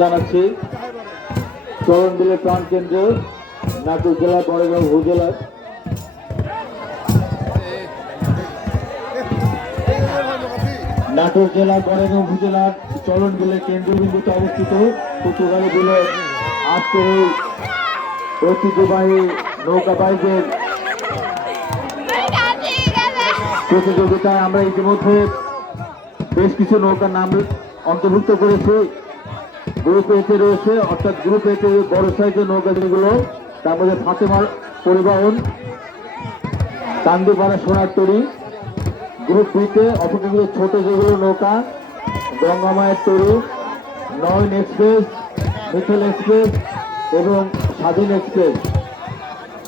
জানাচ্ছি চরণ বিলের প্রাণ কেন্দ্র নাটোর জেলা বড়গাঁও উপজেলার নাটোর জেলার বড়গাঁও উপজেলার চরণ বিলের কেন্দ্রবিন্দুতে অবস্থিত পর্তুগালি বিলের আজকের এই ঐতিহ্যবাহী নৌকা বাইকের প্রতিযোগিতায় আমরা ইতিমধ্যে বেশ কিছু নৌকার নাম অন্তর্ভুক্ত করেছি। গ্রুপ এতে রয়েছে, অর্থাৎ গ্রুপ এতে বড় সাইজের নৌকা যেগুলো, তার মধ্যে ফাতেমার পরিবহন, চান্দুপাড়া সোনার তরী। গ্রুপ বিতে অপেক্ষাকৃত ছোট যেগুলো নৌকা, গঙ্গামায়ের তরী, নয়ন এক্সপ্রেস, মিথল এক্সপ্রেস এবং স্বাধীন এক্সপ্রেস।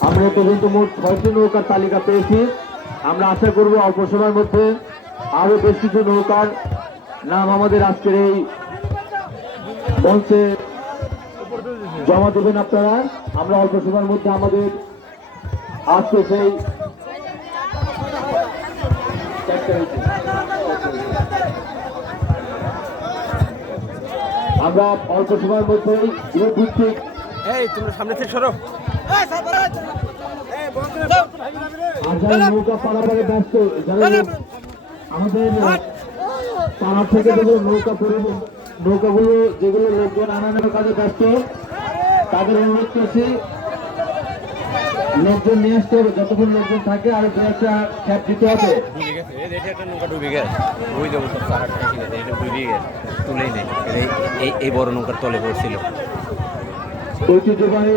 আমরা এ পর্যন্ত মোট 6টি নৌকার তালিকা পেয়েছি। আমরা আশা করব অল্প সময়ের মধ্যে আরো বেশ কিছু নৌকার নাম আমাদের আজকের এই মঞ্চে জমা দেবেন আপনারা। আমরা অল্প সময়ের মধ্যে আমাদের আজকে সেই আমরা অল্প সময়ের মধ্যে গ্রুপ ভিত্তিক সামনে থেকে সরো যারা নৌকা পারাপারে ব্যস্ত, যারা আমাদের পাড়া থেকে যেগুলো নৌকাগুলো যেগুলো লোকজন আনানোর কাজে ব্যস্ত, তাদের অনুরোধ করছি লোকজন নিয়ে আসতে হবে। যতক্ষণ লোকজন থাকে আর দু একটা ক্যাব দিতে হবে। এই বড় নৌকার তলে পড়ছিল। ঐতিহ্যবাহী